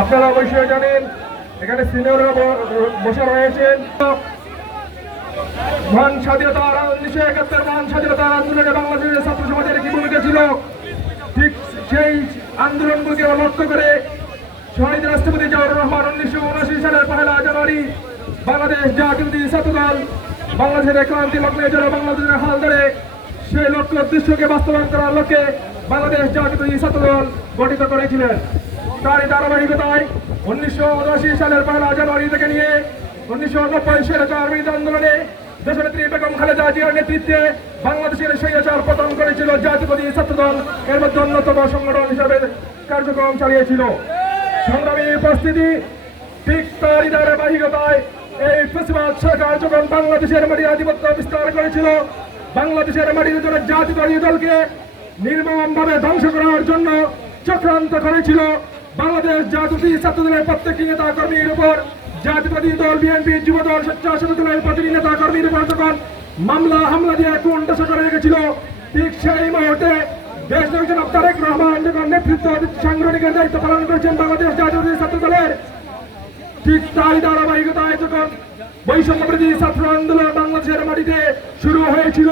আপনারা অবশ্যই জানেন এখানে সিনিয়ররা বসে রয়েছেন। মহান স্বাধীনতা 1971 মহান স্বাধীনতা আন্দোলনে বাংলাদেশের ছাত্র সমাজের কি ভূমিকা ছিল, ঠিক সেই আন্দোলনগুলোকে লক্ষ্য করে শহীদ রাষ্ট্রপতি জিয়াউর রহমান 1979 সালের 1 জানুয়ারি বাংলাদেশ জাতীয়তাবাদী ছাত্রদল বাংলাদেশের ক্রান্তি লগ্নে জন্য বাংলাদেশের হাল ধরে সেই লক্ষ্য উদ্দেশ্যকে বাস্তবায়ন করার লক্ষ্যে বাংলাদেশ জাতীয়তাবাদী ছাত্রদল গঠিত করেছিলেন। তারই ধারাবাহিকতায় 1979 সালের 1 জানুয়ারি থেকে নিয়ে 1990 সালের বিরোধী আন্দোলনে দেশনেত্রী বেগম খালেদা জিয়ার নেতৃত্বে বাংলাদেশের স্বৈরাচার পতন করেছিল জাতীয়তাবাদী ছাত্রদল। এর মধ্যে অন্যতম সংগঠন হিসাবে কার্যক্রম চালিয়েছিল। সংগ্রামী উপস্থিতি, ঠিক তারই ধারাবাহিকতায় এই ফ্যাসিবাদ সরকার যখন বাংলাদেশের মাটির আধিপত্য বিস্তার করেছিল, বাংলাদেশের মাটির জন্য জাতীয়তাবাদী দলকে নির্মমভাবে ধ্বংস করার জন্য চক্রান্ত করেছিল। বাংলাদেশ জাতীয়তাবাদী ছাত্রদলের প্রত্যেকটি নেতা কর্মীর উপর জাতীয়তাবাদী দল বিএনপি যুবদল স্বেচ্ছাসেবক দলের প্রতিটি নেতা কর্মীর উপর যখন মামলা হামলা দিয়ে কোণঠাসা করে রেখেছিল, ঠিক সেই মুহূর্তে দেশ জনাব তারেক রহমান যখন নেতৃত্ব সাংগঠনিকের দায়িত্ব পালন করেছেন বাংলাদেশ জাতীয়তাবাদী ছাত্রদলের, ঠিক তাই ধারাবাহিকতায় যখন বৈষম্যবিরোধী ছাত্র আন্দোলন বাংলাদেশের মাটিতে শুরু হয়েছিল,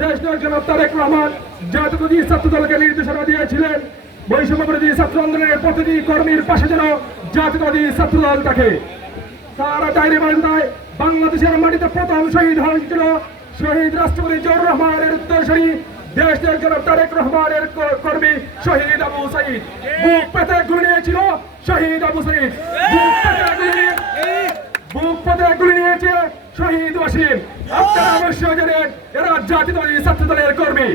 দেশ জনাব তারেক রহমান জাতীয়তাবাদী ছাত্রদলকে নির্দেশনা দিয়েছিলেন বৈষম্যবিরোধী ছাত্র আন্দোলনের প্রতিটি কর্মীর পাশে যেন জাতীয়তাবাদী ছাত্রদল থাকে। তারা ধারাবাহিকতায় বাংলাদেশের মাটিতে প্রথম শহীদ হয়েছিল শহীদ রাষ্ট্রপতি জিয়াউর রহমানের উত্তরসূরি দেশ জনাব তারেক রহমানের কর্মী শহীদ আবু সাঈদ। বুক পেতে গুলি নিয়েছিল শহীদ আবু সাঈদ, বুক পেতে গুলি নিয়েছে শহীদ ওয়াসিম। আপনারা অবশ্যই জানেন এরা জাতীয়তাবাদী ছাত্রদলের কর্মী।